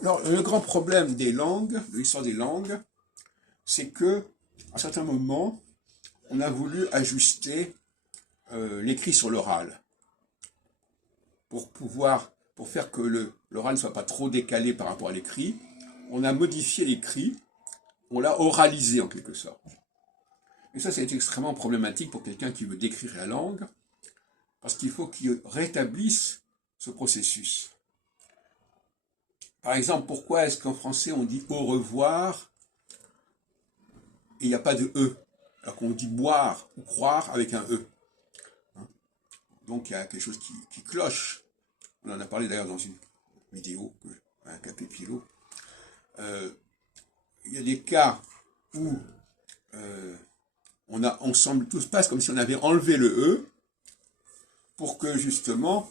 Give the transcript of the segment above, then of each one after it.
Alors, le grand problème des langues, de l'histoire des langues, c'est que, à un certain moment, on a voulu ajuster l'écrit sur l'oral pour faire que l'oral ne soit pas trop décalé par rapport à l'écrit. On a modifié l'écrit, on l'a oralisé en quelque sorte. Et ça, c'est extrêmement problématique pour quelqu'un qui veut décrire la langue, parce qu'il faut qu'il rétablisse ce processus. Par exemple, pourquoi est-ce qu'en français on dit au revoir et il n'y a pas de E, alors qu'on dit boire ou croire avec un E. Donc il y a quelque chose qui cloche. On en a parlé d'ailleurs dans une vidéo, un Café Philo. Il y a des cas où tout se passe comme si on avait enlevé le E pour que justement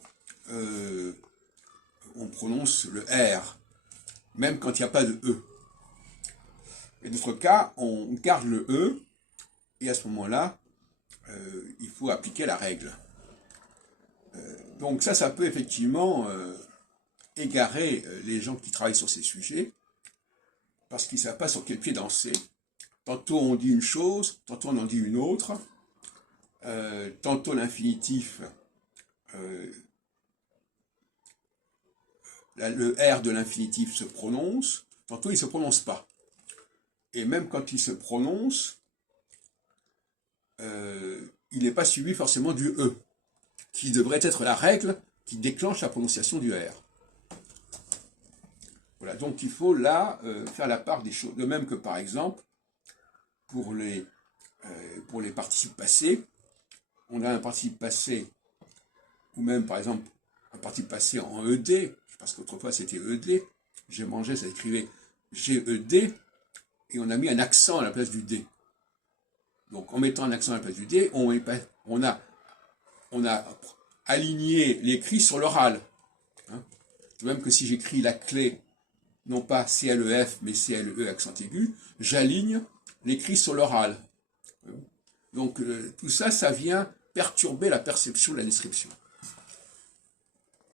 on prononce le R, même quand il n'y a pas de E. Et d'autres cas, on garde le E, et à ce moment-là, il faut appliquer la règle. Donc ça peut effectivement égarer les gens qui travaillent sur ces sujets, parce qu'ils ne savent pas sur quel pied danser. Tantôt on dit une chose, tantôt on en dit une autre, tantôt l'infinitif, le R de l'infinitif se prononce, tantôt il ne se prononce pas. Et même quand il se prononce, il n'est pas suivi forcément du E, qui devrait être la règle qui déclenche la prononciation du R. Voilà, donc il faut là faire la part des choses. De même que par exemple, pour les participes passés, on a un participe passé, ou même par exemple un participe passé en ED, parce qu'autrefois c'était ED, j'ai mangé, ça écrivait GED, et on a mis un accent à la place du D. Donc en mettant un accent à la place du D, on a aligné l'écrit sur l'oral. Hein. De même que si j'écris la clé, non pas CLEF, mais CLE accent aigu, j'aligne l'écrit sur l'oral. Donc tout ça, ça vient perturber la perception de la description.